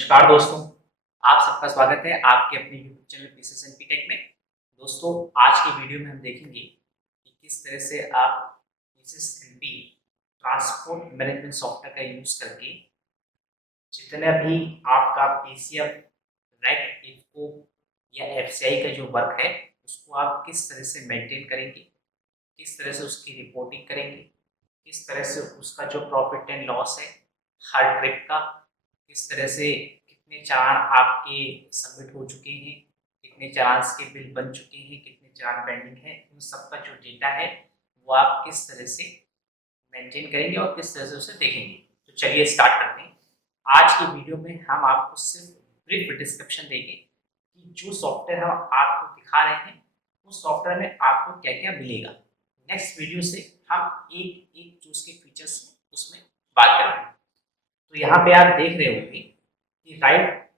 नमस्कार दोस्तों, आप सबका स्वागत है आपके अपने यूट्यूब चैनल पीसीएसएनपी टेक में। दोस्तों, आज की वीडियो में हम देखेंगे कि किस तरह से आप पीसीएसएनपी ट्रांसपोर्ट मैनेजमेंट सॉफ्टवेयर का यूज करके जितना भी आपका पीसीएफ, रैक, इफको या एफसीआई का जो वर्क है उसको आप किस तरह से मेंटेन करेंगे, किस तरह से उसकी रिपोर्टिंग करेंगे, किस तरह से उसका जो प्रॉफिट एंड लॉस है हर ट्रिप का, किस तरह से कितने चालान आपके सबमिट हो चुके हैं, कितने चालान के बिल बन चुके हैं, कितने चालान पेंडिंग है, उन सब का जो डेटा है वो आप किस तरह से मेंटेन करेंगे और किस तरह से उसे देखेंगे। तो चलिए स्टार्ट करते हैं। आज की वीडियो में हम आपको सिर्फ ब्रीफ डिस्क्रिप्शन देंगे कि जो सॉफ्टवेयर हम आपको दिखा रहे हैं उस सॉफ्टवेयर में आपको क्या क्या मिलेगा। नेक्स्ट वीडियो से हम एक एक जो उसके फीचर्स हैं उसमें बात करेंगे। तो यहाँ पे आप देख रहे होंगे कि राइट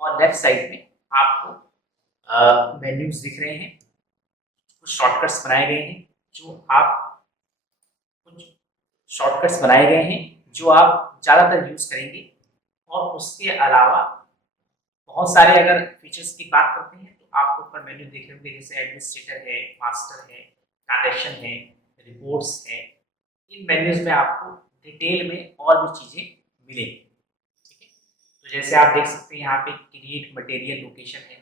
और लेफ्ट साइड में आपको मेन्यूज दिख रहे हैं, कुछ शॉर्टकट्स बनाए गए हैं जो आप ज़्यादातर यूज करेंगे। और उसके अलावा बहुत सारे अगर फीचर्स की बात करते हैं तो आपको ऊपर मेन्यू दिख रहे होंगे, जैसे एडमिनिस्ट्रेटर है, मास्टर है, ट्रांजैक्शन है, रिपोर्ट्स है। इन मेन्यूज में आपको डिटेल में और भी चीज़ें मिलेगी। ठीक है, तो जैसे आप देख सकते हैं यहाँ पे क्रिएट मटेरियल लोकेशन है।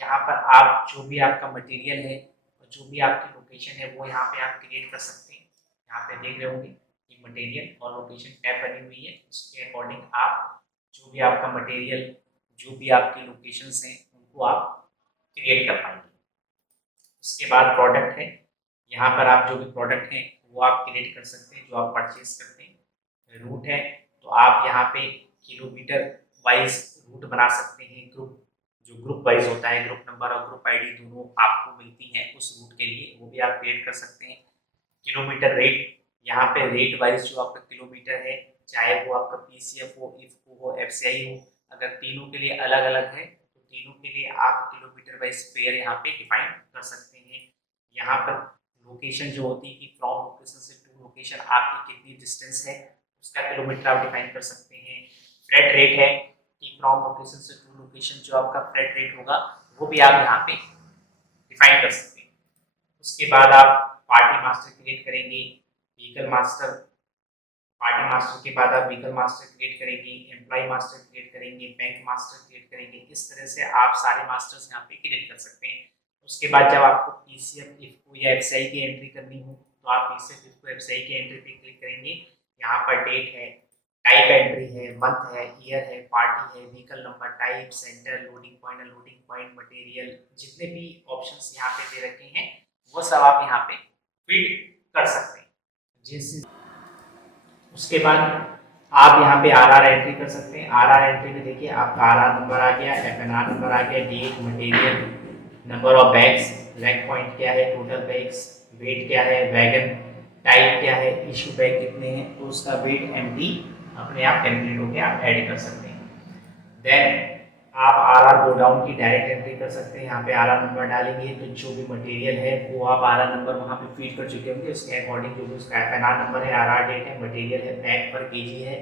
यहाँ पर आप जो भी आपका मटेरियल है और जो भी आपकी लोकेशन है वो यहाँ पे आप क्रिएट कर सकते हैं। यहाँ पे देख रहे होंगे कि मटेरियल और लोकेशन टैब बनी हुई है, उसके अकॉर्डिंग आप जो भी आपका मटेरियल, जो भी आपकी लोकेशंस हैं उनको आप क्रिएट कर पाएंगे। उसके बाद प्रोडक्ट है, यहाँ पर आप जो भी प्रोडक्ट हैं वो आप क्रिएट कर सकते हैं जो आप परचेज करते हैं। रूट है तो आप यहाँ पे किलोमीटर वाइज रूट बना सकते हैं। ग्रुप वाइज होता है, ग्रुप नंबर और ग्रुप आईडी दोनों आपको मिलती हैं उस रूट के लिए, वो भी आप क्रिएट कर सकते हैं। किलोमीटर रेट, यहाँ पे रेट वाइज जो आपका किलोमीटर है, चाहे वो आपका पीसीएफ हो, इफको हो, एफसीआई हो, अगर तीनों के लिए अलग अलग है तो तीनों के लिए आप किलोमीटर वाइज फेयर यहाँ पे डिफाइन कर सकते हैं। यहाँ पर लोकेशन जो होती है कि फ्रॉम लोकेशन से टू लोकेशन आपकी कितनी डिस्टेंस है उसका किलोमीटर आप डिफाइन कर सकते हैं। फ्लैट रेट है कि फ्रॉम लोकेशन से टू लोकेशन जो आपका फ्लैट रेट होगा वो भी आप यहाँ पे डिफाइन कर सकते हैं। उसके बाद आप पार्टी मास्टर क्रिएट करेंगे, व्हीकल मास्टर, पार्टी मास्टर के बाद आप व्हीकल मास्टर क्रिएट करेंगे, एम्प्लॉय मास्टर क्रिएट करेंगे, बैंक मास्टर क्रिएट करेंगे। इस तरह से आप सारे मास्टर्स यहाँ पे क्रिएट कर सकते हैं। उसके बाद जब आपको पीसीएफ, इफको या एफसीआई की एंट्री करनी हो तो आप पीसीएफ, इफको, एफसीआई की एंट्री पे क्लिक करेंगे। यहाँ पर डेट है, टाइप एंट्री है, मंथ है, ईयर है, पार्टी है, vehicle number, type, centre, loading point, unloading point, material, जितने भी ऑप्शंस यहाँ पे दे रखे हैं वो सब आप यहाँ पे फिट कर सकते हैं। जिस उसके बाद आप यहाँ पे आरआर एंट्री कर सकते हैं। आरआर एंट्री में देखिए आपका आरआर नंबर आ गया, एफएनआर नंबर आ गया, date, material, number of bags, rack point क्या है, टोटल बैग्स, वेट क्या है, वैगन टाइप क्या है, इशू बैग कितने हैं, तो उसका वेट एमटी अपने आप कैलकुलेट होकर आप ऐड कर सकते हैं। देन आप आरआर गोडाउन की डायरेक्ट एंट्री कर सकते हैं। यहाँ पे आरआर नंबर डालेंगे तो जो भी मटेरियल है वो आप आरआर नंबर वहाँ पे फीड कर चुके होंगे, उसके अकॉर्डिंग जो भी उसका एफएनआर नंबर है, आरआर डेट है, मटेरियल है, बैग पर केजी है,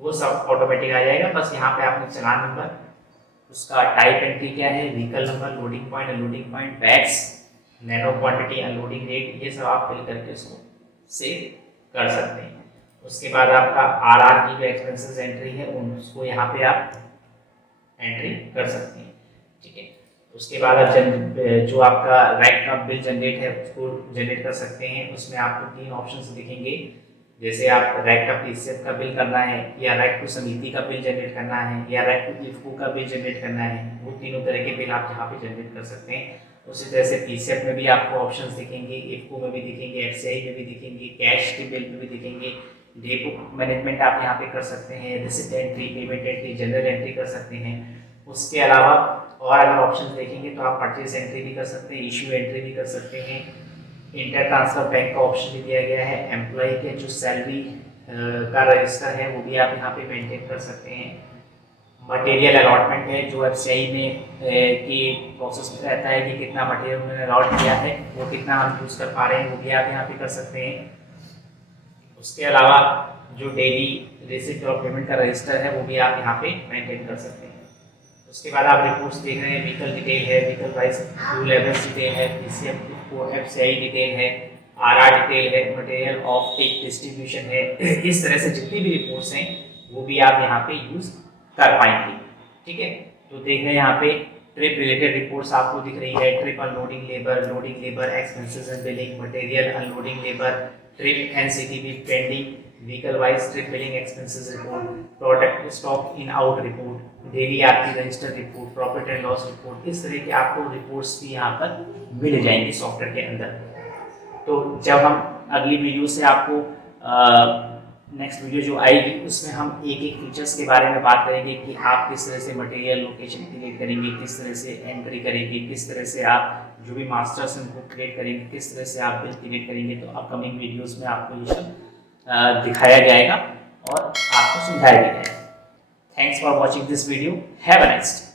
वो सब ऑटोमेटिक आ जाएगा। बस यहाँ पे आपने चालान नंबर, उसका टाइप एंट्री क्या है, vehicle number, loading point, unloading point, bags, nano quantity, unloading rate, ये सब आप फिल करके उसको सेव कर सकते हैं। उसके बाद आपका आरआर की जो एक्सपेंसेस एंट्री है उसको यहाँ पे आप एंट्री कर सकते हैं। ठीक है, उसके बाद आप जो आपका रैक का बिल जनरेट है उसको जनरेट कर सकते हैं। उसमें आपको तीन ऑप्शंस दिखेंगे, जैसे आप रैक का पीसीएफ का बिल करना है, या रैक टू समिति का बिल जनरेट करना है, या रैक टू इफको का बिल जनरेट करना है। वो तीनों तरह के बिल आप यहाँ पे जनरेट कर सकते हैं। उसी तरह से पीसीएफ में भी आपको ऑप्शंस दिखेंगे, इफको में भी दिखेंगे, एफसीआई में भी दिखेंगे, कैश के बिल में भी दिखेंगे। डेपो मैनेजमेंट आप यहाँ पे कर सकते हैं, receipt entry, payment entry, general entry कर सकते हैं। उसके अलावा और अगर ऑप्शन देखेंगे तो आप परचेज एंट्री भी कर सकते हैं, इश्यू एंट्री भी कर सकते हैं, इंटर ट्रांसफर बैंक का ऑप्शन भी दिया गया है, एम्प्लॉय के जो सैलरी का रजिस्टर है वो भी आप यहाँ पे मेंटेन कर सकते हैं। मटेरियल अलॉटमेंट है जो एफसीआई में की प्रोसेस में रहता है कि कितना मटेरियल उन्होंने अलॉट किया है, वो कितना हम यूज़ कर पा रहे हैं, वो भी आप यहाँ पे कर सकते हैं। उसके अलावा जो डेली रिसिप्ट और पेमेंट का रजिस्टर है वो भी आप यहाँ पे मेंटेन कर सकते हैं। उसके बाद आप रिपोर्ट्स देख रहे हैं, व्हीकल डिटेल है, vehicle wise fuel levels detail है, एफसीआई डिटेल है, आरआर डिटेल है, मटेरियल ऑफ टेक डिस्ट्रीब्यूशन है। इस तरह से जितनी भी रिपोर्ट्स हैं वो भी आप यहाँ पे यूज कर पाएंगे। ठीक है, तो देख रहे हैं यहाँ पे ट्रिप रिलेटेड रिपोर्ट्स आपको दिख रही है, trip unloading labour, loading labour, expenses and billing, material unloading labour, trip NCTV pending, vehicle wise trip billing expenses report, product stock in out report, daily आपकी register report, profit and loss report. इस तरह के आपको reports भी यहाँ पर मिल जाएंगी software के अंदर। तो जब हम अगली वीडियो से आपको नेक्स्ट वीडियो जो आएगी उसमें हम एक एक फीचर्स के बारे में बात करेंगे कि आप किस तरह से मटेरियल लोकेशन क्रिएट करेंगे, किस तरह से एंट्री करेंगे, किस तरह से आप जो भी मास्टर्स उनको क्रिएट करेंगे, किस तरह से आप बिल क्रिएट करेंगे। तो अपकमिंग वीडियोस में आपको ये सब दिखाया जाएगा और आपको समझाया भी जाएगा। Thanks for watching this video. Have a nice day.